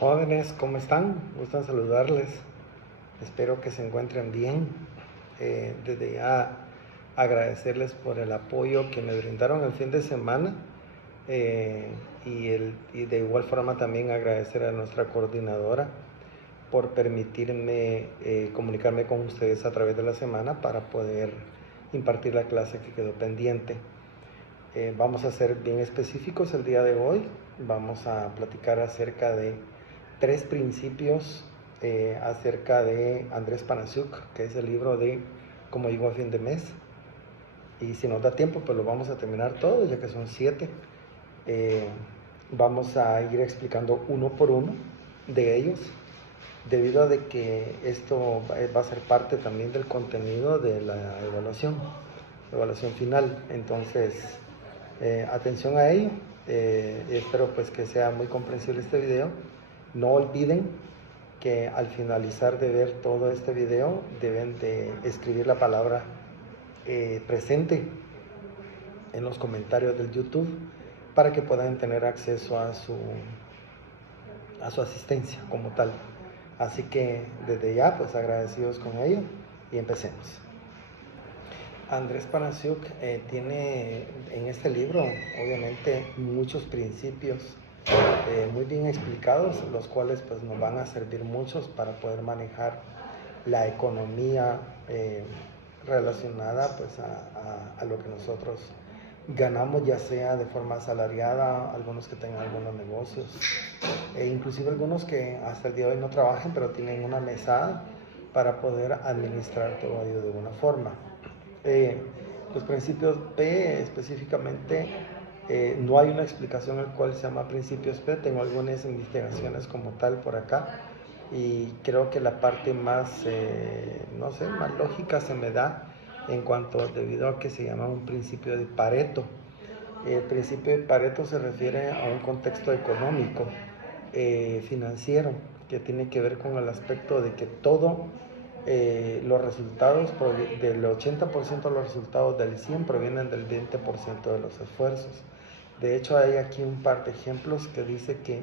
Jóvenes, ¿cómo están? Gustan saludarles. Espero que se encuentren bien. Desde ya agradecerles por el apoyo que me brindaron el fin de semana y de igual forma también agradecer a nuestra coordinadora por permitirme comunicarme con ustedes a través de la semana para poder impartir la clase que quedó pendiente. Vamos a ser bien específicos el día de hoy. Vamos a platicar acerca de 3 principios acerca de Andrés Panasiuk, que es el libro de Cómo llegó a fin de mes. Y si nos da tiempo, pues lo vamos a terminar todo, ya que son 7. Vamos a ir explicando uno por uno de ellos, debido a de que esto va a ser parte también del contenido de la evaluación final. Entonces, atención a ello. Espero pues que sea muy comprensible este video. No olviden que al finalizar de ver todo este video deben de escribir la palabra presente en los comentarios del YouTube para que puedan tener acceso a su asistencia como tal. Así que desde ya pues agradecidos con ello y empecemos. Andrés Panasiuk tiene en este libro obviamente muchos principios muy bien explicados, los cuales pues nos van a servir muchos para poder manejar la economía relacionada pues a lo que nosotros ganamos, ya sea de forma asalariada, algunos que tengan algunos negocios, inclusive algunos que hasta el día de hoy no trabajen, pero tienen una mesada para poder administrar todo ello de alguna forma. Los principios P específicamente, no hay una explicación al cual se llama principios P. Tengo algunas investigaciones como tal por acá y creo que la parte más, no sé, más lógica se me da en cuanto debido a que se llama un principio de Pareto. El principio de Pareto se refiere a un contexto económico, financiero, que tiene que ver con el aspecto de que todo los resultados, del 80% de los resultados del 100 provienen del 20% de los esfuerzos. De hecho, hay aquí un par de ejemplos que dice que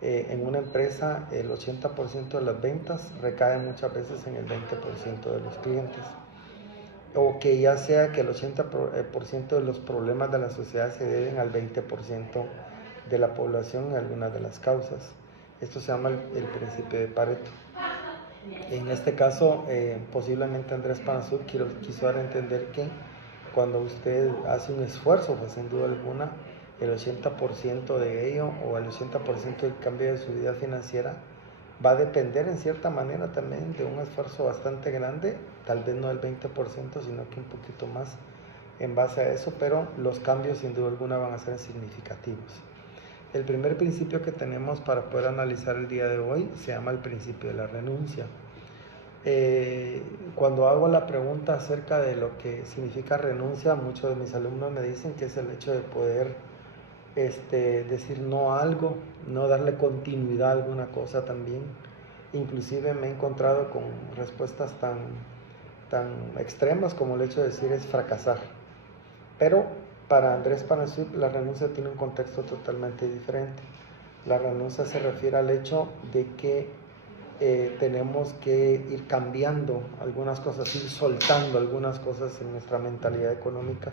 en una empresa el 80% de las ventas recaen muchas veces en el 20% de los clientes. O que ya sea que el 80% de los problemas de la sociedad se deben al 20% de la población y algunas de las causas. Esto se llama el principio de Pareto. En este caso, posiblemente Andrés Panasiuk quiso dar a entender que cuando usted hace un esfuerzo, pues sin duda alguna, el 80% de ello o el 80% del cambio de su vida financiera va a depender en cierta manera también de un esfuerzo bastante grande, tal vez no el 20%, sino que un poquito más en base a eso, pero los cambios sin duda alguna van a ser significativos. El primer principio que tenemos para poder analizar el día de hoy se llama el principio de la renuncia. Cuando hago la pregunta acerca de lo que significa renuncia, muchos de mis alumnos me dicen que es el hecho de poder decir no a algo, no darle continuidad a alguna cosa también. Inclusive me he encontrado con respuestas tan extremas como el hecho de decir es fracasar. Pero para Andrés Panasiuk la renuncia tiene un contexto totalmente diferente. La renuncia se refiere al hecho de que tenemos que ir cambiando algunas cosas, ir soltando algunas cosas en nuestra mentalidad económica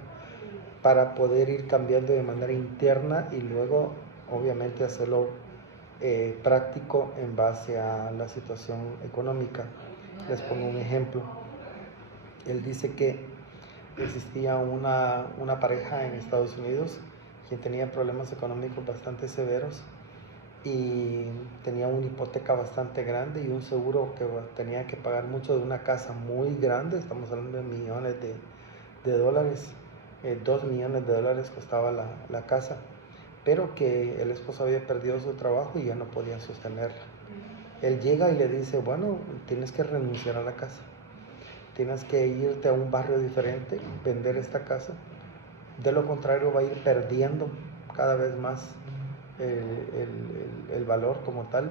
para poder ir cambiando de manera interna y luego obviamente hacerlo práctico en base a la situación económica. Les pongo un ejemplo. Él dice que existía una pareja en Estados Unidos quien tenía problemas económicos bastante severos y tenía una hipoteca bastante grande y un seguro que tenía que pagar mucho de una casa muy grande. Estamos hablando de millones de dólares. 2 millones de dólares costaba la casa, pero que el esposo había perdido su trabajo y ya no podía sostenerla. Él llega y le dice, bueno, tienes que renunciar a la casa, tienes que irte a un barrio diferente, vender esta casa, de lo contrario va a ir perdiendo cada vez más el valor como tal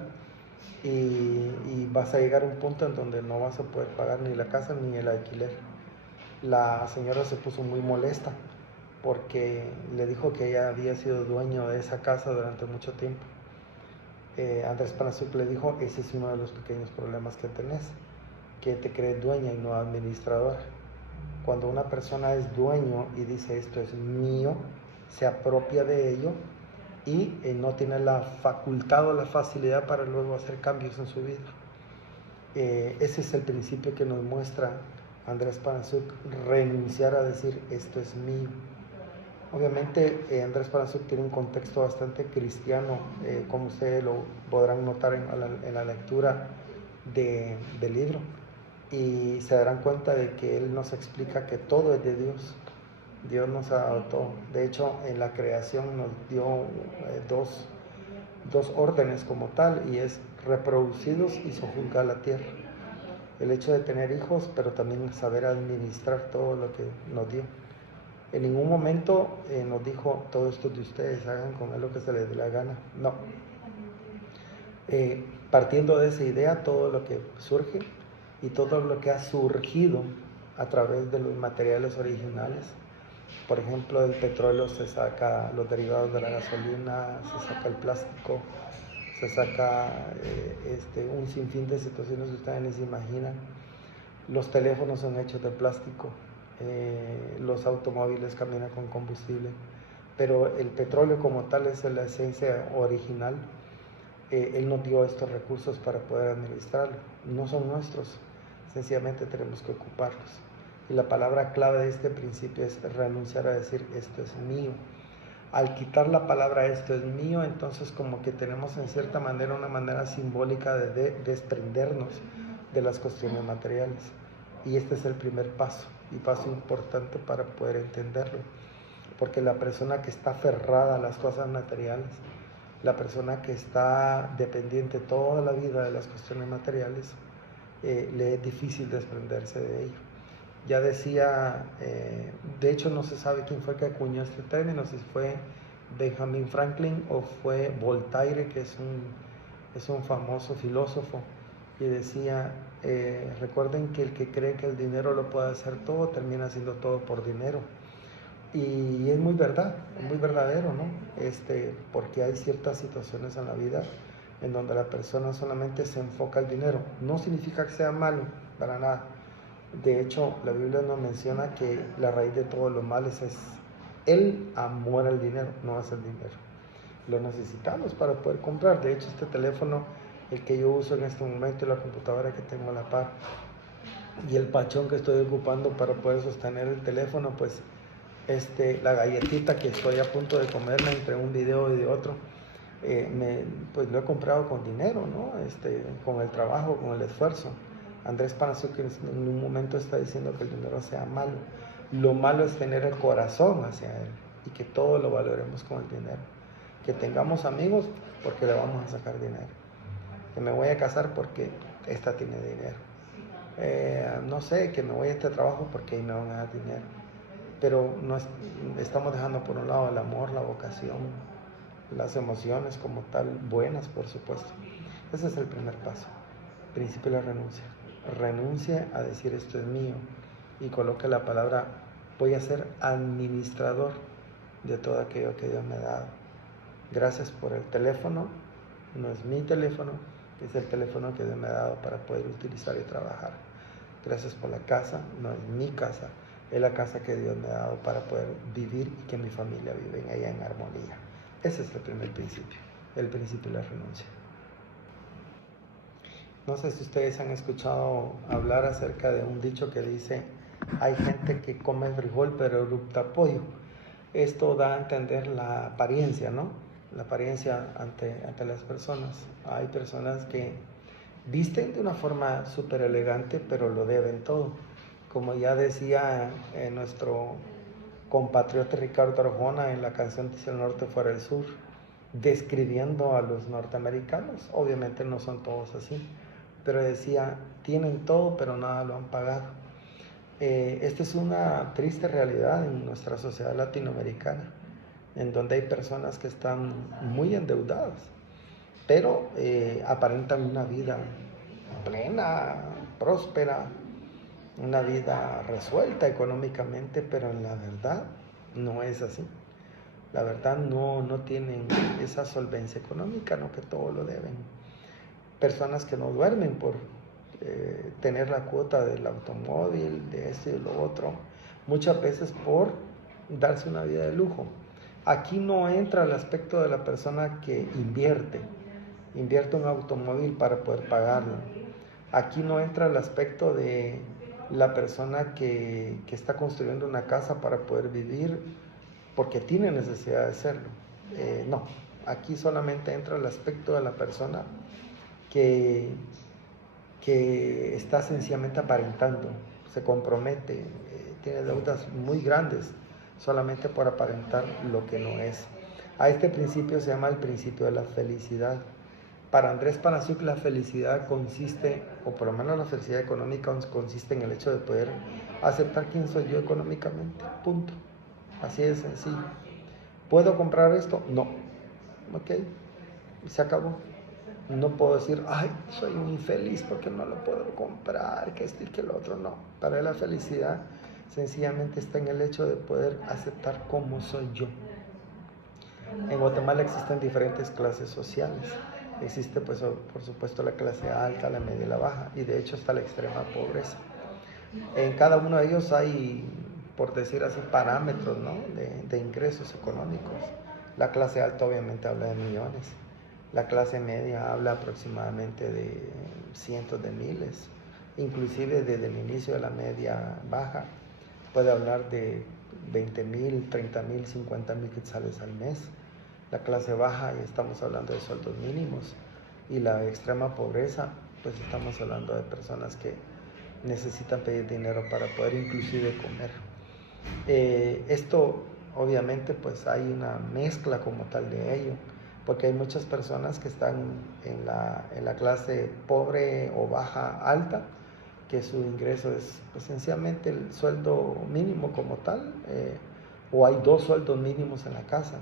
y vas a llegar a un punto en donde no vas a poder pagar ni la casa ni el alquiler. La señora se puso muy molesta porque le dijo que ella había sido dueño de esa casa durante mucho tiempo Andrés Panasiuk le dijo, ese es uno de los pequeños problemas que tenés, que te crees dueña y no administradora. Cuando una persona es dueño y dice esto es mío, se apropia de ello y no tiene la facultad o la facilidad para luego hacer cambios en su vida. Ese es el principio que nos muestra Andrés Panasiuk, renunciar a decir esto es mío. Obviamente Andrés Panasiuk tiene un contexto bastante cristiano, como ustedes lo podrán notar en la lectura del libro, y se darán cuenta de que él nos explica que todo es de Dios. Dios nos ha dado todo. De hecho, en la creación nos dio dos órdenes como tal, y es reproducidos y sojuzgar la tierra. El hecho de tener hijos, pero también saber administrar todo lo que nos dio. En ningún momento nos dijo, todo esto de ustedes, hagan con él lo que se les dé la gana. No. Partiendo de esa idea, todo lo que surge y todo lo que ha surgido a través de los materiales originales, por ejemplo, del petróleo se saca los derivados de la gasolina, se saca el plástico, se saca un sinfín de situaciones que ustedes ni se imaginan. Los teléfonos son hechos de plástico, los automóviles caminan con combustible, pero el petróleo como tal es la esencia original. Él nos dio estos recursos para poder administrarlo, no son nuestros, sencillamente tenemos que ocuparlos. Y la palabra clave de este principio es renunciar a decir esto es mío. Al quitar la palabra esto es mío, entonces como que tenemos en cierta manera una manera simbólica de desprendernos de las cuestiones materiales. Y este es el primer paso, y paso importante para poder entenderlo. Porque la persona que está aferrada a las cosas materiales, la persona que está dependiente toda la vida de las cuestiones materiales, le es difícil desprenderse de ello. Ya decía, de hecho no se sabe quién fue que acuñó este término, si fue Benjamin Franklin o fue Voltaire, que es un famoso filósofo, y decía, recuerden que el que cree que el dinero lo puede hacer todo, termina haciendo todo por dinero. Y es muy verdad, es muy verdadero, ¿no? Porque hay ciertas situaciones en la vida en donde la persona solamente se enfoca al dinero. No significa que sea malo, para nada. De hecho, la Biblia nos menciona que la raíz de todos los males es el amor al dinero, no es el dinero. Lo necesitamos para poder comprar. De hecho, este teléfono, el que yo uso en este momento, y la computadora que tengo a la par, y el pachón que estoy ocupando para poder sostener el teléfono, pues la galletita que estoy a punto de comerme entre un video y de otro, pues lo he comprado con dinero, ¿no? Con el trabajo, con el esfuerzo. Andrés Panasiuk en un momento está diciendo que el dinero sea malo. Lo malo es tener el corazón hacia él y que todo lo valoremos con el dinero. Que tengamos amigos porque le vamos a sacar dinero. Que me voy a casar porque esta tiene dinero. No sé, que me voy a este trabajo porque ahí me van a dar dinero. Pero no estamos dejando por un lado el amor, la vocación, las emociones como tal, buenas por supuesto. Ese es el primer paso. Principio de la renuncia. Renuncia a decir esto es mío y coloque la palabra voy a ser administrador de todo aquello que Dios me ha dado. Gracias por el teléfono, no es mi teléfono, es el teléfono que Dios me ha dado para poder utilizar y trabajar. Gracias por la casa, no es mi casa, es la casa que Dios me ha dado para poder vivir y que mi familia vive en ella en armonía. Ese es el primer principio, el principio de la renuncia. No sé si ustedes han escuchado hablar acerca de un dicho que dice, hay gente que come frijol pero eructa pollo. Esto da a entender la apariencia, ¿no? La apariencia ante las personas. Hay personas que visten de una forma súper elegante, pero lo deben todo. Como ya decía nuestro compatriota Ricardo Arjona en la canción Dice el Norte fuera el Sur, describiendo a los norteamericanos. Obviamente no son todos así, pero decía, tienen todo, pero nada lo han pagado. Esta es una triste realidad en nuestra sociedad latinoamericana, en donde hay personas que están muy endeudadas, pero aparentan una vida plena, próspera, una vida resuelta económicamente, pero en la verdad no es así. la verdad no tienen esa solvencia económica, no que todo lo deben. Personas que no duermen por tener la cuota del automóvil, de esto y de lo otro, muchas veces por darse una vida de lujo. Aquí no entra el aspecto de la persona que invierte un automóvil para poder pagarlo. Aquí no entra el aspecto de la persona que está construyendo una casa para poder vivir porque tiene necesidad de hacerlo. No, aquí solamente entra el aspecto de la persona que está sencillamente aparentando, se compromete, tiene deudas muy grandes solamente por aparentar lo que no es. A este principio se llama el principio de la felicidad. Para Andrés Panasiuk la felicidad consiste, o por lo menos la felicidad económica consiste en el hecho de poder aceptar quién soy yo económicamente, punto. Así de sencillo. ¿Puedo comprar esto? No. Ok, se acabó. No puedo decir, ay, soy un infeliz porque no lo puedo comprar, que esto y que lo otro. No, para él la felicidad sencillamente está en el hecho de poder aceptar cómo soy yo. En Guatemala existen diferentes clases sociales. Existe, pues, por supuesto, la clase alta, la media y la baja, y de hecho está la extrema pobreza. En cada uno de ellos hay, por decir así, parámetros, ¿no?, de ingresos económicos. La clase alta obviamente habla de millones. La clase media habla aproximadamente de cientos de miles. Inclusive desde el inicio de la media baja puede hablar de 20,000, 30,000, 50,000 quetzales al mes. La clase baja, y estamos hablando de sueldos mínimos. Y la extrema pobreza, pues estamos hablando de personas que necesitan pedir dinero para poder inclusive comer. Esto obviamente pues hay una mezcla como tal de ello, porque hay muchas personas que están en la clase pobre o baja alta, que su ingreso es esencialmente el sueldo mínimo como tal, o hay 2 sueldos mínimos en la casa,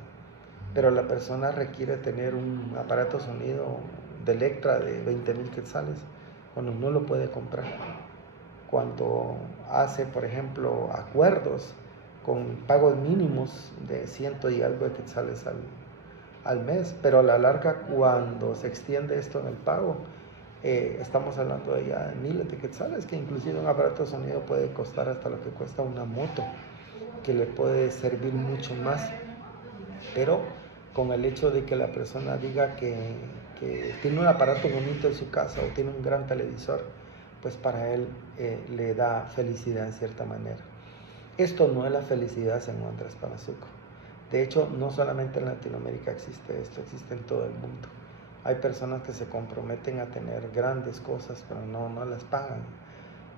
pero la persona requiere tener un aparato sonido de Electra de 20,000 quetzales cuando no lo puede comprar. Cuando hace, por ejemplo, acuerdos con pagos mínimos de 100 y algo de quetzales al mes, pero a la larga, cuando se extiende esto en el pago, estamos hablando de ya miles de quetzales, que inclusive un aparato de sonido puede costar hasta lo que cuesta una moto, que le puede servir mucho más, pero con el hecho de que la persona diga que tiene un aparato bonito en su casa o tiene un gran televisor, pues para él le da felicidad en cierta manera. Esto no es la felicidad según Andrés Panasiuk. De hecho, no solamente en Latinoamérica existe esto, existe en todo el mundo. Hay personas que se comprometen a tener grandes cosas, pero no las pagan.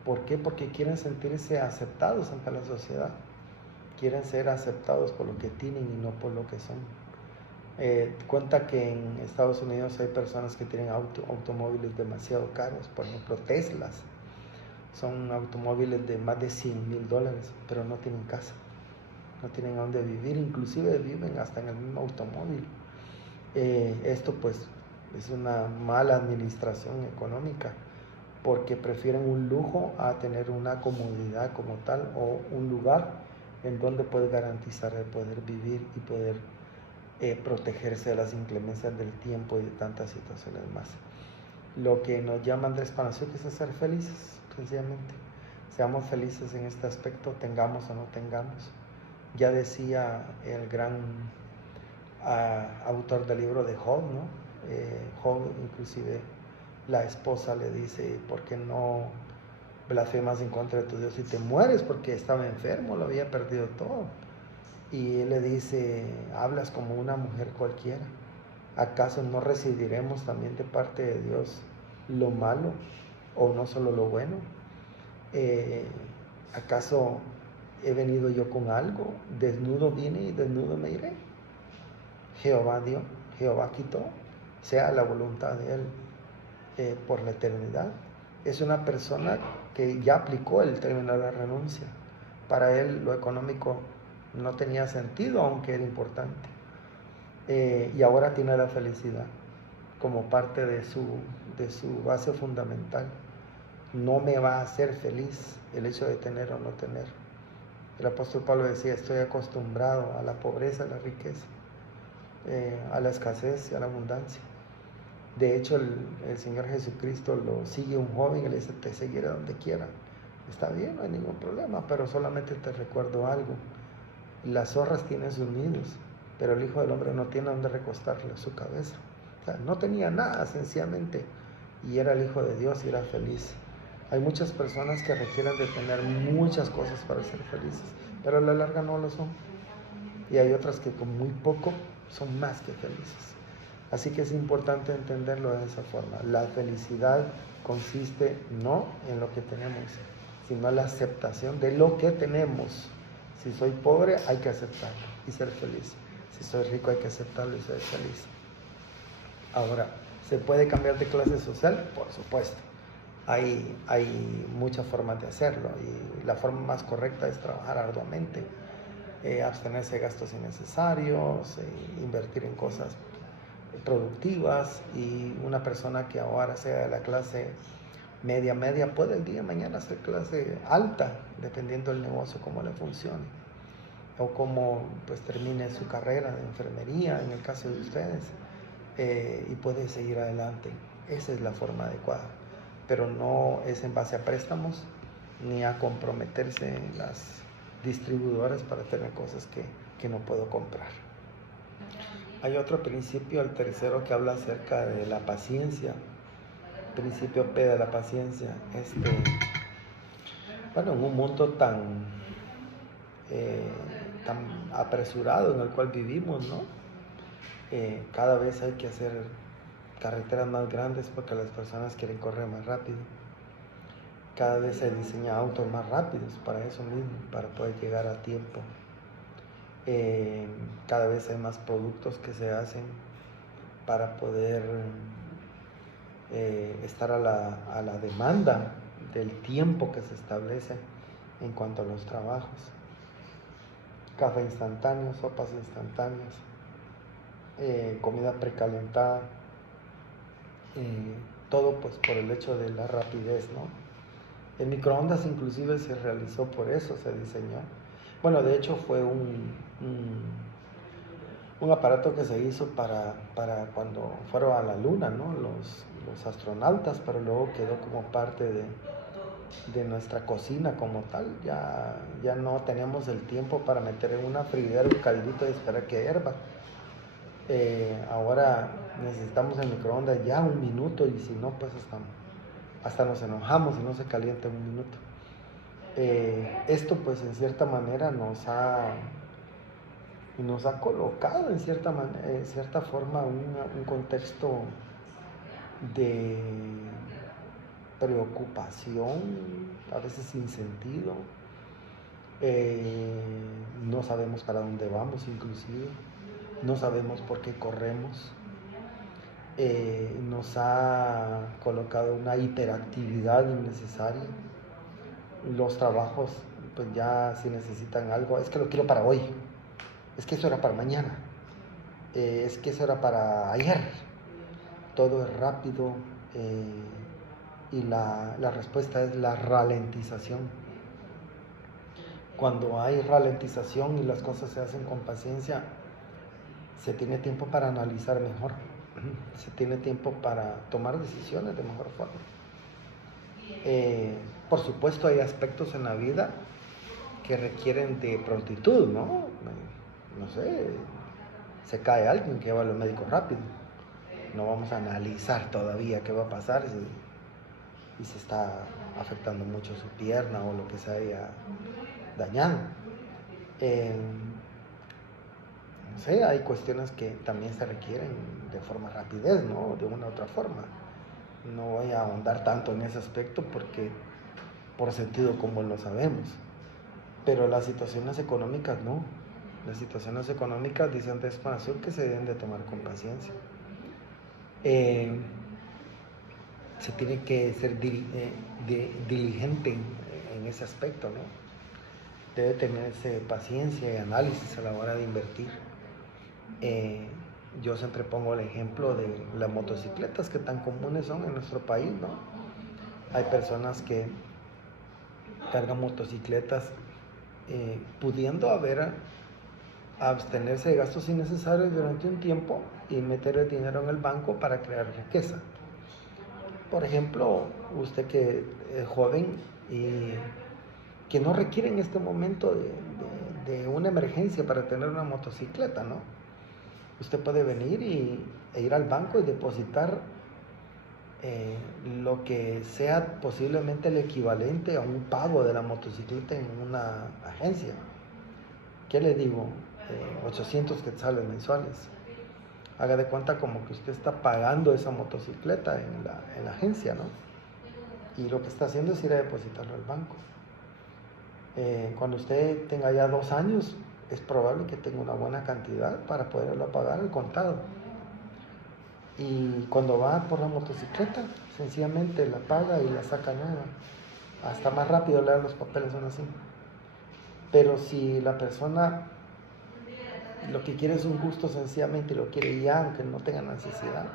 ¿Por qué? Porque quieren sentirse aceptados ante la sociedad. Quieren ser aceptados por lo que tienen y no por lo que son. Cuenta que en Estados Unidos hay personas que tienen automóviles demasiado caros, por ejemplo Teslas. Son automóviles de más de $100,000, pero no tienen casa, no tienen a dónde vivir, inclusive viven hasta en el mismo automóvil. Esto pues es una mala administración económica, porque prefieren un lujo a tener una comodidad como tal, o un lugar en donde puede garantizar el poder vivir y poder protegerse de las inclemencias del tiempo y de tantas situaciones más. Lo que nos llama Andrés Panasiuk es ser felices, sencillamente. Seamos felices en este aspecto, tengamos o no tengamos. Ya decía el gran autor del libro de Job, ¿no? Job, inclusive la esposa le dice, ¿por qué no blasfemas en contra de tu Dios y te mueres? Porque estaba enfermo, lo había perdido todo. Y él le dice, hablas como una mujer cualquiera. ¿Acaso no recibiremos también de parte de Dios lo malo o no solo lo bueno? ¿Acaso he venido yo con algo? Desnudo vine y desnudo me iré. Jehová dio, Jehová quitó, sea la voluntad de Él por la eternidad. Es una persona que ya aplicó el término de la renuncia. Para él lo económico no tenía sentido, aunque era importante. Y ahora tiene la felicidad como parte de su base fundamental. No me va a hacer feliz el hecho de tener o no tener. El apóstol Pablo decía, estoy acostumbrado a la pobreza, a la riqueza, a la escasez y a la abundancia. De hecho, el Señor Jesucristo lo sigue un joven y le dice, te seguiré donde quiera. Está bien, no hay ningún problema, pero solamente te recuerdo algo. Las zorras tienen sus nidos, pero el Hijo del Hombre no tiene donde recostarle su cabeza. O sea, no tenía nada, sencillamente, y era el Hijo de Dios y era feliz. Hay muchas personas que requieren de tener muchas cosas para ser felices, pero a la larga no lo son. Y hay otras que con muy poco son más que felices. Así que es importante entenderlo de esa forma. La felicidad consiste no en lo que tenemos, sino en la aceptación de lo que tenemos. Si soy pobre, hay que aceptarlo y ser feliz. Si soy rico, hay que aceptarlo y ser feliz. Ahora, ¿se puede cambiar de clase social? Por supuesto. Hay muchas formas de hacerlo y la forma más correcta es trabajar arduamente, abstenerse de gastos innecesarios, invertir en cosas productivas, y una persona que ahora sea de la clase media puede el día de mañana ser clase alta, dependiendo del negocio, cómo le funcione o cómo pues termine su carrera de enfermería en el caso de ustedes, y puede seguir adelante. Esa es la forma adecuada, pero no es en base a préstamos ni a comprometerse en las distribuidoras para tener cosas que no puedo comprar. Hay otro principio, el tercero, que habla acerca de la paciencia. Principio P de la paciencia. Bueno, en un mundo tan apresurado en el cual vivimos, ¿no? Cada vez hay que hacer carreteras más grandes porque las personas quieren correr más rápido. Cada vez se diseñan autos más rápidos para eso mismo, para poder llegar a tiempo. Cada vez hay más productos que se hacen para poder estar a la demanda del tiempo que se establece en cuanto a los trabajos. Café instantáneo, sopas instantáneas, comida precalentada, todo pues por el hecho de la rapidez, ¿no? El microondas inclusive se realizó por eso, se diseñó. Bueno, de hecho fue un aparato que se hizo para cuando fueron a la luna, ¿no? Los astronautas, pero luego quedó como parte de nuestra cocina como tal. Ya no tenemos el tiempo para meter en una frigidera un caldito y esperar que hierva. Ahora necesitamos el microondas ya un minuto, y si no, pues hasta nos enojamos si no se calienta en un minuto. Esto pues en cierta manera nos ha colocado en cierta forma un contexto de preocupación, a veces sin sentido. No sabemos para dónde vamos, inclusive no sabemos por qué corremos. Nos ha colocado una hiperactividad innecesaria. Los trabajos, pues ya si necesitan algo, es que lo quiero para hoy, es que eso era para mañana, es que eso era para ayer. Todo es rápido, y la respuesta es la ralentización. Cuando hay ralentización y las cosas se hacen con paciencia, se tiene tiempo para analizar mejor, se tiene tiempo para tomar decisiones de mejor forma. Por supuesto hay aspectos en la vida que requieren de prontitud, ¿no? No sé, se cae alguien, que va a los médicos rápido. No vamos a analizar todavía qué va a pasar si se está afectando mucho su pierna o lo que se haya dañado. No sé, hay cuestiones que también se requieren de forma rapidez, ¿no? De una u otra forma. No voy a ahondar tanto en ese aspecto porque por sentido común lo sabemos. Pero las situaciones económicas no. Las situaciones económicas dicen de expansión que se deben de tomar con paciencia. Se tiene que ser diligente en ese aspecto, ¿no? Debe tenerse paciencia y análisis a la hora de invertir. Yo siempre pongo el ejemplo de las motocicletas que tan comunes son en nuestro país, ¿no? Hay personas que cargan motocicletas pudiendo abstenerse de gastos innecesarios durante un tiempo y meter el dinero en el banco para crear riqueza. Por ejemplo, usted que es joven y que no requiere en este momento de una emergencia para tener una motocicleta, ¿no? Usted puede venir e ir al banco y depositar lo que sea posiblemente el equivalente a un pago de la motocicleta en una agencia. ¿Qué le digo? 800 quetzales mensuales. Haga de cuenta como que usted está pagando esa motocicleta en la agencia, ¿no? Y lo que está haciendo es ir a depositarlo al banco. Cuando usted tenga ya 2 años, es probable que tenga una buena cantidad para poderlo pagar al contado. Y cuando va por la motocicleta, sencillamente la paga y la saca nueva. Hasta más rápido le dan los papeles, son así. Pero si la persona lo que quiere es un gusto sencillamente y lo quiere ya, aunque no tenga necesidad,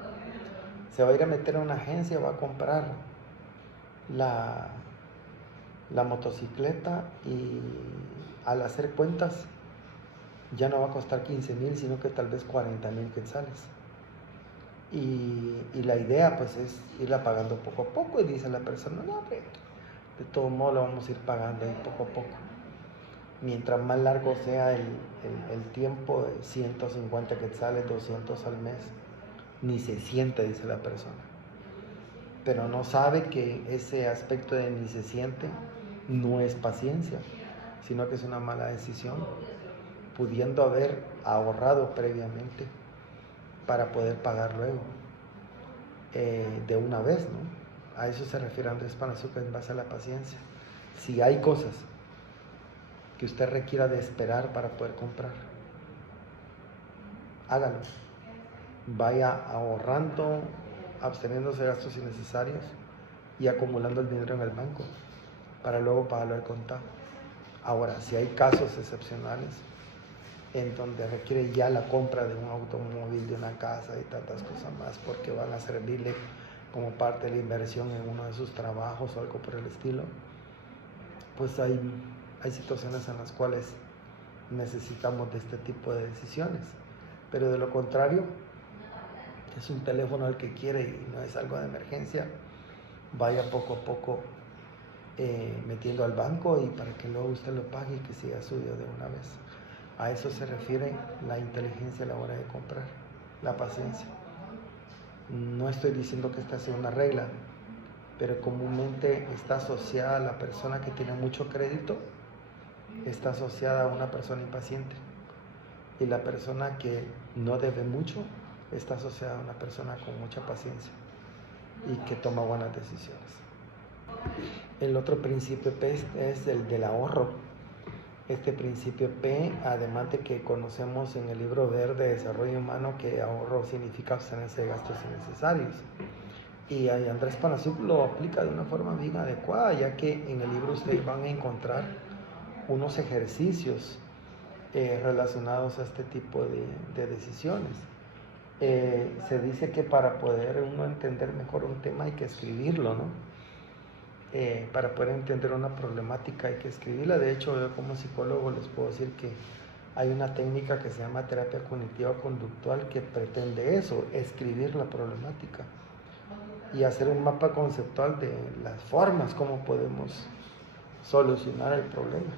se va a ir a meter a una agencia, va a comprar la motocicleta y al hacer cuentas ya no va a costar 15,000, sino que tal vez 40,000 quetzales. Y la idea pues es irla pagando poco a poco, y dice la persona, no, de todo modo lo vamos a ir pagando ahí poco a poco. Mientras más largo sea el tiempo, 150 quetzales, 200 al mes, ni se siente, dice la persona. Pero no sabe que ese aspecto de ni se siente no es paciencia, sino que es una mala decisión, pudiendo haber ahorrado previamente para poder pagar luego, de una vez, ¿no? A eso se refiere Andrés Panazuca en base a la paciencia. Si hay cosas que usted requiera de esperar para poder comprar, hágalo. Vaya ahorrando, absteniéndose de gastos innecesarios y acumulando el dinero en el banco para luego pagarlo al contado. Ahora, si hay casos excepcionales en donde requiere ya la compra de un automóvil, de una casa y tantas cosas más, porque van a servirle como parte de la inversión en uno de sus trabajos o algo por el estilo, pues hay situaciones en las cuales necesitamos de este tipo de decisiones. Pero de lo contrario, es un teléfono al que quiere y no es algo de emergencia, vaya poco a poco metiendo al banco y para que luego usted lo pague y que sea suyo de una vez. A eso se refiere la inteligencia a la hora de comprar, la paciencia. No estoy diciendo que esta sea una regla, pero comúnmente está asociada a la persona que tiene mucho crédito, está asociada a una persona impaciente. Y la persona que no debe mucho está asociada a una persona con mucha paciencia y que toma buenas decisiones. El otro principio P es el del ahorro. Este principio P, además de que conocemos en el libro verde de desarrollo humano que ahorro significa abstenerse de gastos innecesarios. Y Andrés Panazuc lo aplica de una forma bien adecuada, ya que en el libro ustedes van a encontrar unos ejercicios relacionados a este tipo de decisiones. Se dice que para poder uno entender mejor un tema hay que escribirlo, ¿no? Para poder entender una problemática hay que escribirla. De hecho, yo como psicólogo les puedo decir que hay una técnica que se llama terapia cognitiva conductual que pretende eso, escribir la problemática y hacer un mapa conceptual de las formas como podemos solucionar el problema.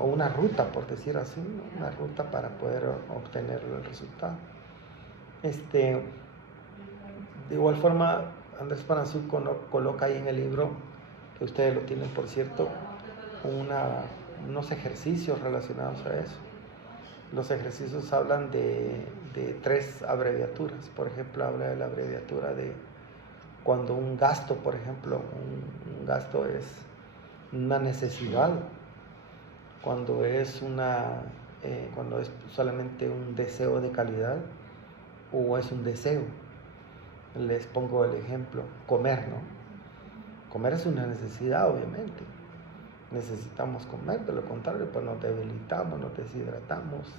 O una ruta, por decir así, ¿no? Una ruta para poder obtener el resultado. De igual forma, Andrés Panazuc coloca ahí en el libro, que ustedes lo tienen por cierto, unos ejercicios relacionados a eso. Los ejercicios hablan de 3 abreviaturas. Por ejemplo, habla de la abreviatura de cuando un gasto, por ejemplo, un gasto es una necesidad, cuando es solamente un deseo de calidad o es un deseo. Les pongo el ejemplo, comer, ¿no? Comer es una necesidad, obviamente. Necesitamos comer, de lo contrario, pues nos debilitamos, nos deshidratamos.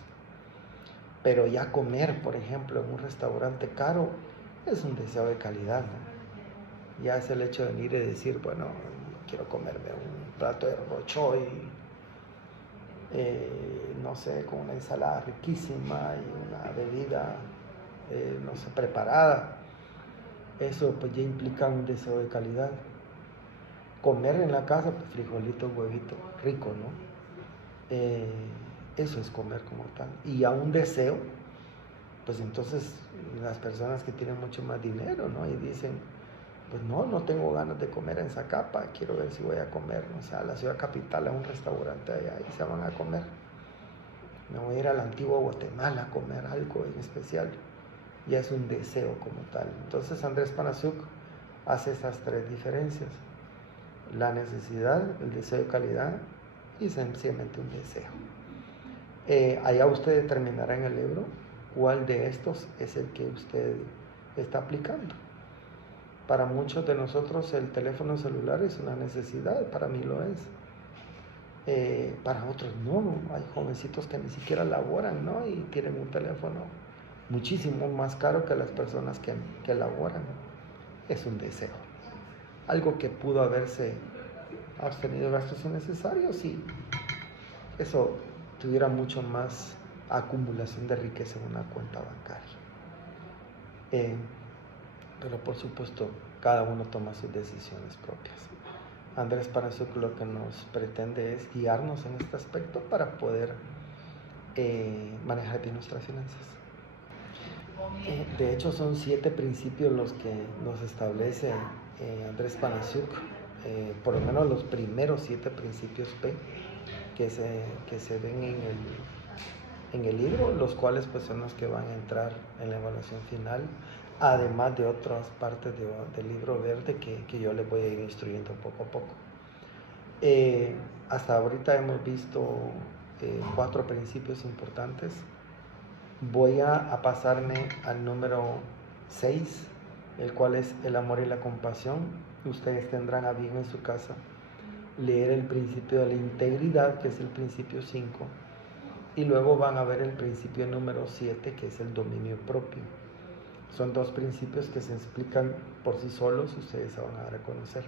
Pero ya comer, por ejemplo, en un restaurante caro, es un deseo de calidad, ¿no? Ya es el hecho de venir y decir, bueno, quiero comerme un plato de rochoy, no sé, con una ensalada riquísima y una bebida, no sé, preparada. Eso pues ya implica un deseo de calidad. Comer en la casa, pues frijolitos, huevitos, rico, ¿no? Eso es comer como tal. Y a un deseo, pues entonces las personas que tienen mucho más dinero, ¿no? Y dicen, pues no tengo ganas de comer en Zacapa, quiero ver si voy a comer, no sé, a la ciudad capital, a un restaurante allá y se van a comer. Me voy a ir a la antigua Guatemala a comer algo en especial. Ya es un deseo como tal. Entonces Andrés Panasiuk hace esas tres diferencias: la necesidad, el deseo de calidad y sencillamente un deseo. Allá usted determinará en el libro cuál de estos es el que usted está aplicando. Para muchos de nosotros el teléfono celular es una necesidad, para mí lo es. Para otros no, hay jovencitos que ni siquiera laboran, ¿no? Y tienen un teléfono muchísimo más caro que las personas que laboran. Es un deseo. Algo que pudo haberse abstenido de gastos innecesarios y eso tuviera mucho más acumulación de riqueza en una cuenta bancaria. Pero por supuesto, cada uno toma sus decisiones propias. Andrés Panasiuk lo que nos pretende es guiarnos en este aspecto para poder manejar bien nuestras finanzas. De hecho, son 7 principios los que nos establece Andrés Panasiuk, por lo menos los primeros 7 principios P que se ven en el libro, los cuales pues son los que van a entrar en la evaluación final, además de otras partes del libro verde que yo les voy a ir instruyendo poco a poco. Hasta ahorita hemos visto 4 principios importantes. Voy a pasarme al número 6, el cual es el amor y la compasión. Ustedes tendrán a bien en su casa leer el principio de la integridad, que es el principio 5, y luego van a ver el principio número 7, que es el dominio propio. Son 2 principios que se explican por sí solos, ustedes se van a reconocer.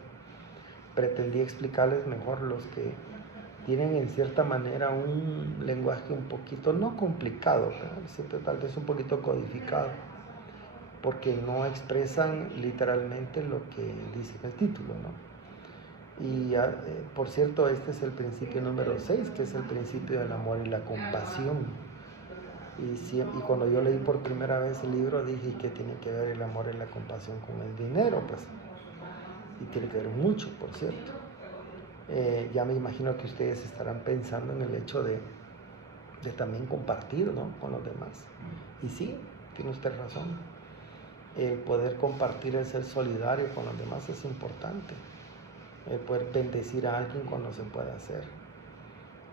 Pretendí explicarles mejor los que tienen en cierta manera un lenguaje un poquito, no complicado, pero tal vez un poquito codificado, porque no expresan literalmente lo que dice el título, ¿no? Y por cierto, este es el principio número 6, que es el principio del amor y la compasión. Y cuando yo leí por primera vez el libro dije, ¿qué tiene que ver el amor y la compasión con el dinero? Pues, y tiene que ver mucho, por cierto. Ya me imagino que ustedes estarán pensando en el hecho de también compartir, ¿no?, con los demás. Y sí, tiene usted razón. El poder compartir, el ser solidario con los demás es importante. El poder bendecir a alguien cuando se puede hacer.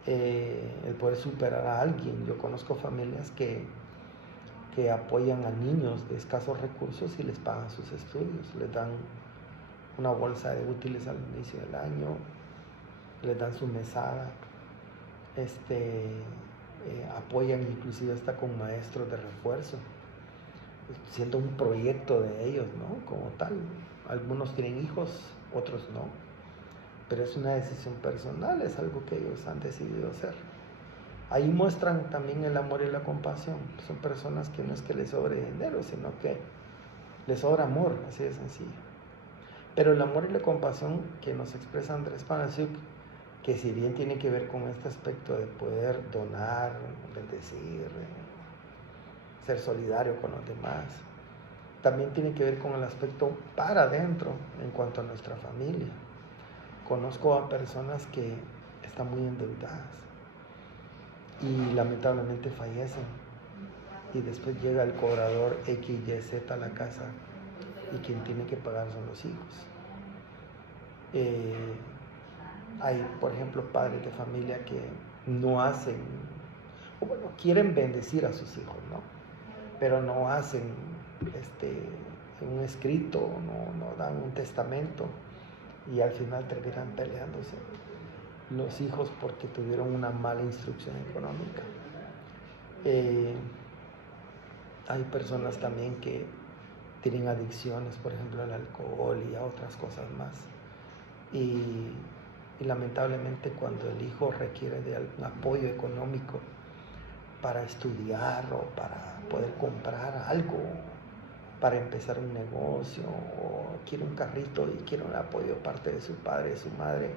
El poder superar a alguien. Yo conozco familias que apoyan a niños de escasos recursos y les pagan sus estudios. Les dan una bolsa de útiles al inicio del año, les dan su mesada, apoyan inclusive hasta con maestros de refuerzo, siendo un proyecto de ellos, ¿no?, como tal. Algunos tienen hijos, otros no, pero es una decisión personal, es algo que ellos han decidido hacer. Ahí muestran también el amor y la compasión. Son personas que no es que les sobre dinero, sino que les sobra amor, así de sencillo. Pero el amor y la compasión que nos expresa Andrés Panasiuk, que si bien tiene que ver con este aspecto de poder donar, bendecir, ser solidario con los demás, también tiene que ver con el aspecto para adentro en cuanto a nuestra familia. Conozco a personas que están muy endeudadas y lamentablemente fallecen, y después llega el cobrador XYZ a la casa y quien tiene que pagar son los hijos. Hay, por ejemplo, padres de familia que no hacen, o bueno, quieren bendecir a sus hijos, ¿no?, pero no hacen un escrito, no dan un testamento, y al final terminan peleándose los hijos porque tuvieron una mala instrucción económica. Hay personas también que tienen adicciones, por ejemplo al alcohol y a otras cosas más, y, y lamentablemente cuando el hijo requiere de algún apoyo económico para estudiar o para poder comprar algo, para empezar un negocio, o quiere un carrito y quiere un apoyo parte de su padre, de su madre,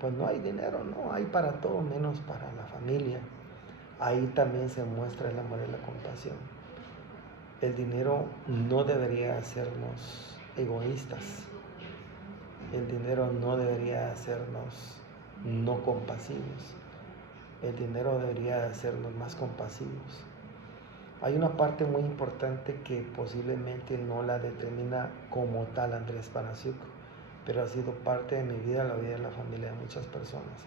pues no hay dinero, no hay para todo menos para la familia. Ahí también se muestra el amor y la compasión. El dinero no debería hacernos egoístas. El dinero no debería hacernos no compasivos. El dinero debería hacernos más compasivos. Hay una parte muy importante que posiblemente no la determina como tal Andrés Panasiuk, pero ha sido parte de mi vida, la vida de la familia de muchas personas.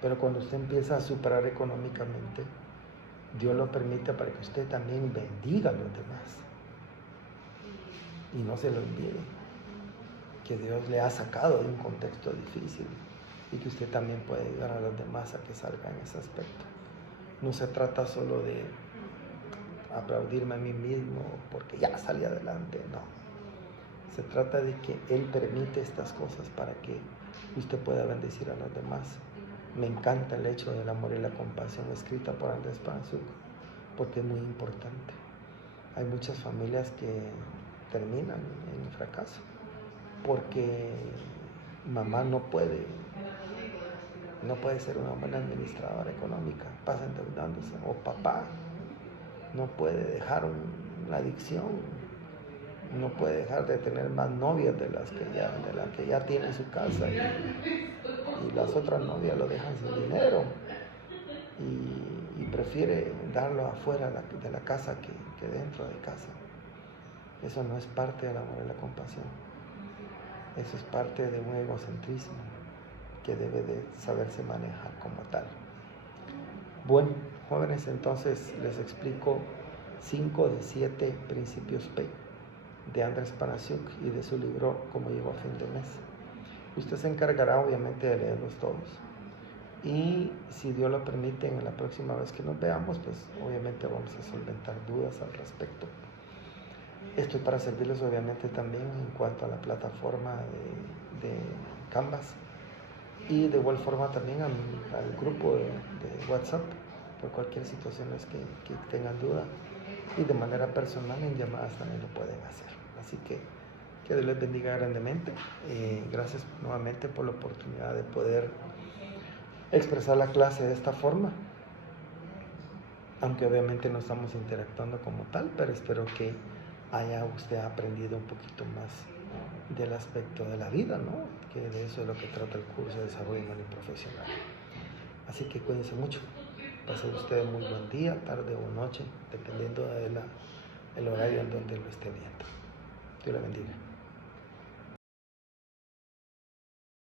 Pero cuando usted empieza a superar económicamente, Dios lo permite para que usted también bendiga a los demás y no se lo olvide, que Dios le ha sacado de un contexto difícil y que usted también puede ayudar a los demás a que salgan en ese aspecto. No se trata solo de aplaudirme a mí mismo porque ya salí adelante, no. Se trata de que Él permite estas cosas para que usted pueda bendecir a los demás. Me encanta el hecho del amor y la compasión escrita por Andrés Panasiuk, porque es muy importante. Hay muchas familias que terminan en fracaso porque mamá no puede ser una buena administradora económica, pasa endeudándose, o papá no puede dejar la adicción, no puede dejar de tener más novias de las que ya tiene en su casa, y las otras novias lo dejan sin dinero y prefiere darlo afuera de la casa que dentro de casa. Eso no es parte del amor y la compasión. Eso es parte de un egocentrismo que debe de saberse manejar como tal. Bueno, jóvenes, entonces les explico 5 de 7 principios P de Andrés Panasiuk y de su libro Cómo Llego a Fin de Mes. Usted se encargará obviamente de leerlos todos. Y si Dios lo permite, en la próxima vez que nos veamos, pues obviamente vamos a solventar dudas al respecto. Estoy para servirles obviamente también en cuanto a la plataforma de Canvas, y de igual forma también al grupo de WhatsApp por cualquier situación que tengan duda, y de manera personal en llamadas también lo pueden hacer. Así que Dios les bendiga grandemente. Gracias nuevamente por la oportunidad de poder expresar la clase de esta forma, aunque obviamente no estamos interactuando como tal, pero espero que haya usted aprendido un poquito más del aspecto de la vida, ¿no? Que de eso es lo que trata el curso de desarrollo humano y profesional. Así que cuídense mucho. Pasen ustedes muy buen día, tarde o noche, dependiendo del horario en donde lo esté viendo. Dios le bendiga.